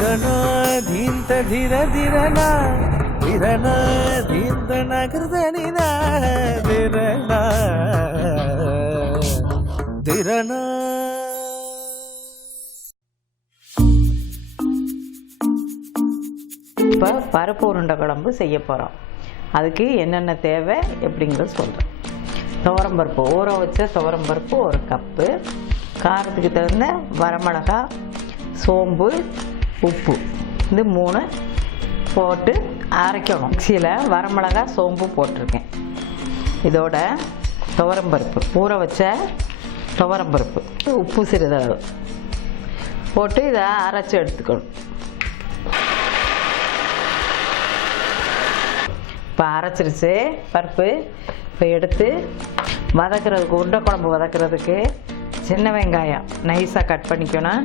திரணா தீந்த திர திரணா திரணா தீந்த நகர்தனினா திரணா திரணா. இப்போ பருப்பு உருண்டை குழம்பு செய்ய போகிறோம். அதுக்கு என்னென்ன தேவை எப்படிங்கிறது சொல்கிறேன். துவரம்பருப்பு, ஊற வச்ச துவரம்பருப்பு 1 கப்பு, காரத்துக்கு தகுந்த வரமிளகாய், சோம்பு, உப்பு, இது 3 போட்டு அரைக்கணும். மிக்சியில் வரமிளகாய், சோம்பு போட்டிருக்கேன். இதோட துவரம்பருப்பு, ஊற வச்ச துவரம்பருப்பு, உப்பு சிறிதளவு போட்டு இதை அரைச்சி எடுத்துக்கணும். இப்போ அரைச்சிருச்சு பருப்பு. இப்போ எடுத்து வதக்கிறதுக்கு, உருண்டை குழம்பு வதக்கிறதுக்கு சின்ன வெங்காயம் நைஸாக கட் பண்ணிக்கணும்,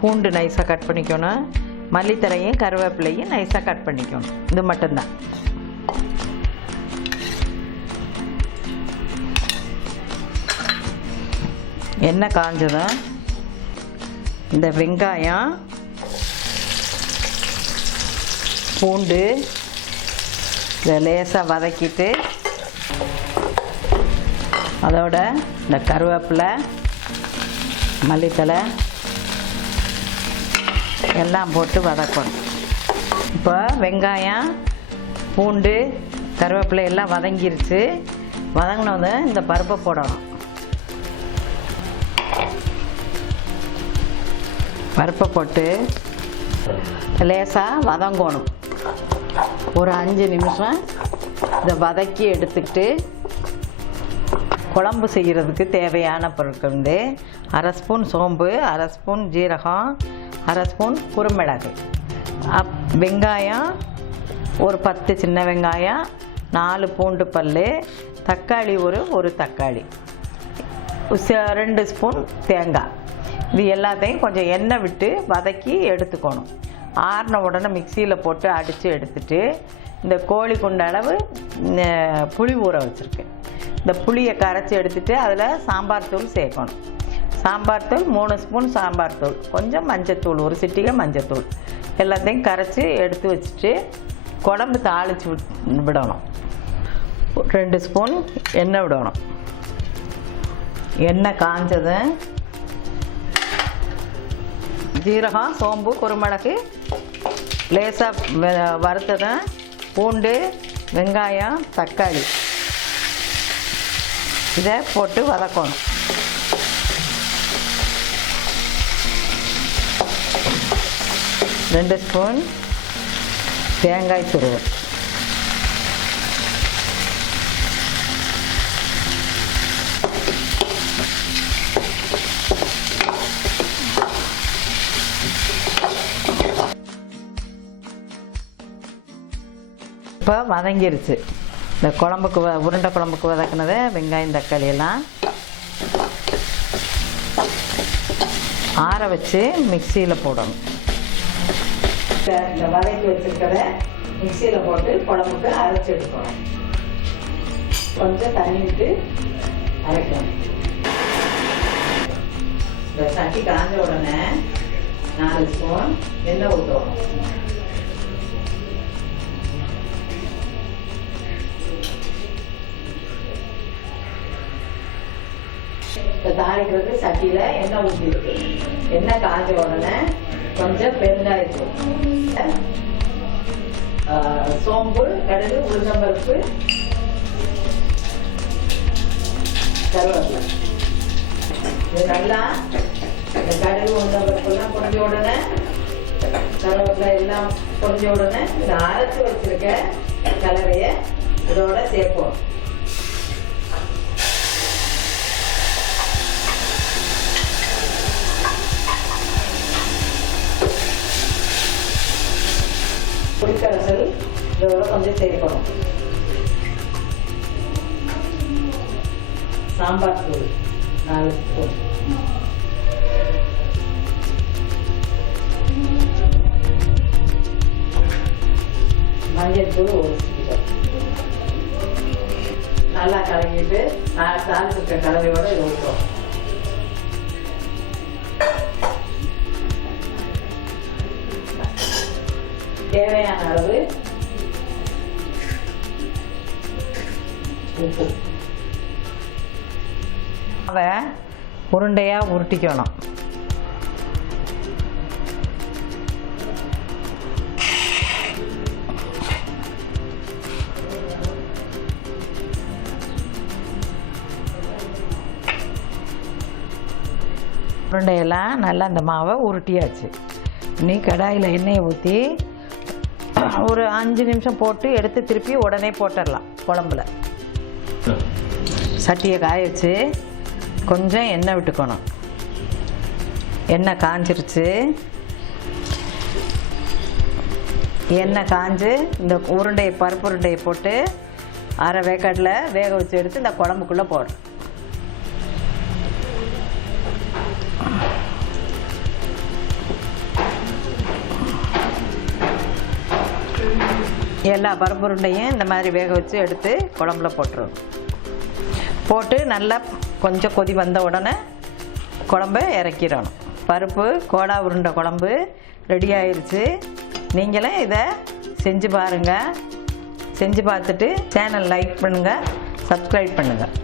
பூண்டு நைஸாக கட் பண்ணிக்கணும், மல்லித்தலையும் கருவேப்பிலையும் நைஸாக கட் பண்ணிக்கணும். இது மட்டும்தான். எண்ணெய் காஞ்சதும் இந்த வெங்காயம், பூண்டு இதை லேசாக வதக்கிட்டு அதோட இந்த கருவேப்பிலை, மல்லித்தலை எல்லாம் போட்டு வதக்கணும். இப்போ வெங்காயம், பூண்டு, கருவேப்பிலை எல்லாம் வதங்கிருச்சு. வதங்கினது இந்த பருப்பை போடணும். பருப்பை போட்டு லேசாக வதங்கணும். ஒரு 5 நிமிஷம் இதை வதக்கி எடுத்துக்கிட்டு குழம்பு செய்கிறதுக்கு தேவையான பொருட்கள் வந்து 1/2 ஸ்பூன் சோம்பு, 1/2 ஸ்பூன் ஜீரகம், 1/2 ஸ்பூன் குறுமிளகு, வெங்காயம் ஒரு 10 சின்ன வெங்காயம், 4 பூண்டு பல், தக்காளி ஒரு தக்காளி, 2 ஸ்பூன் தேங்காய். இது எல்லாத்தையும் கொஞ்சம் எண்ணெய் விட்டு வதக்கி எடுத்துக்கணும். ஆறின உடனே மிக்சியில் போட்டு அடித்து எடுத்துட்டு இந்த கோழி குண்ட அளவு புளி ஊற வச்சுருக்கேன். இந்த புளியை கரைச்சி எடுத்துட்டு அதில் சாம்பார் தூள் சேர்க்கணும். சாம்பார் தூள் 3 ஸ்பூன் சாம்பார் தூள், கொஞ்சம் மஞ்சத்தூள், 1 சிட்டிகை மஞ்சத்தூள் எல்லாத்தையும் கரைச்சி எடுத்து வச்சுட்டு குழம்பு தாளித்து விடணும். 2 ஸ்பூன் எண்ணெய் விடணும். எண்ணெய் காஞ்சதும் ஜீரகம், சோம்பு, குறுமிளகு லேசாக வறுத்ததும் பூண்டு, வெங்காயம், தக்காளி இதை போட்டு வதக்கணும். ரெண்டு ஸ்பூன் தேங்காய் துருவல், இப்போ வதங்கிருச்சு. இந்த குழம்புக்கு உருண்டை குழம்புக்கு வதக்குனதை வெங்காயம் தக்காளி எல்லாம் ஆற வச்சு மிக்சியில் போடணும். இந்த வதக்கி வச்சுருக்கிறத மிக்சியில் போட்டு குழம்புக்கு அரைச்சி எடுக்கணும். கொஞ்சம் தண்ணி விட்டு அரைக்கணும். இந்த சட்டி காஞ்ச உடனே 4 ஸ்பூன் எண்ணெய் ஊற்றணும். இப்போ தாளிக்கிறதுக்கு சட்டியில் எண்ணெய் ஊற்றிருக்கு. எண்ணெய் காஞ்ச உடனே கொஞ்சம் பெருங்காயத்தூள், சோம்பு, கடுகு, உளுந்தம்பருப்பு, கருவேப்பிலை இது நல்லா இந்த கடுகு உளுந்தம்பருப்புலாம் பொரிஞ்ச உடனே, கருவேப்பிலை எல்லாம் பொரிஞ்ச உடனே இந்த அரைச்சி வச்சிருக்க கலவையை இதோட சேர்ப்போம். புளிக்கரைசல் இதோட கொஞ்சம் சேர்க்கணும். சாம்பார் தூள் 4 ஸ்பூன், மஞ்சள் தூள் 1 ஸ்பூன் நல்லா கலங்கிட்டு தாளிச்சிருக்க கலவையோட இது ஊற்றுறோம். தேவையான அளவு உப்பு. அதை உருண்டையாக உருட்டிக்கணும். உருண்டையெல்லாம் நல்லா அந்த மாவை உருட்டியாச்சு. நீ கடாயில் எண்ணெயை ஊற்றி ஒரு 5 நிமிஷம் போட்டு எடுத்து திருப்பி உடனே போட்டுடலாம் குழம்புல. சட்டியை காய வச்சு கொஞ்சம் எண்ணெய் விட்டுக்கணும். எண்ணெய் காஞ்சிருச்சு. எண்ணெய் காஞ்சு இந்த உருண்டையை பருப்பு உருண்டையை போட்டு அரை வேக்காட்டில் வேக வச்சு எடுத்து இந்த குழம்புக்குள்ளே போடுறோம். எல்லா பருப்பு உருண்டையும் இந்த மாதிரி வேக வச்சு எடுத்து குழம்புல போட்டுருவோம். போட்டு நல்லா கொஞ்சம் கொதி வந்த உடனே குழம்ப இறக்கிடணும். பருப்பு கோடா உருண்டை குழம்பு ரெடி ஆயிடுச்சு. நீங்களும் இதை செஞ்சு பாருங்கள். செஞ்சு பார்த்துட்டு சேனல் லைக் பண்ணுங்கள், சப்ஸ்கிரைப் பண்ணுங்கள்.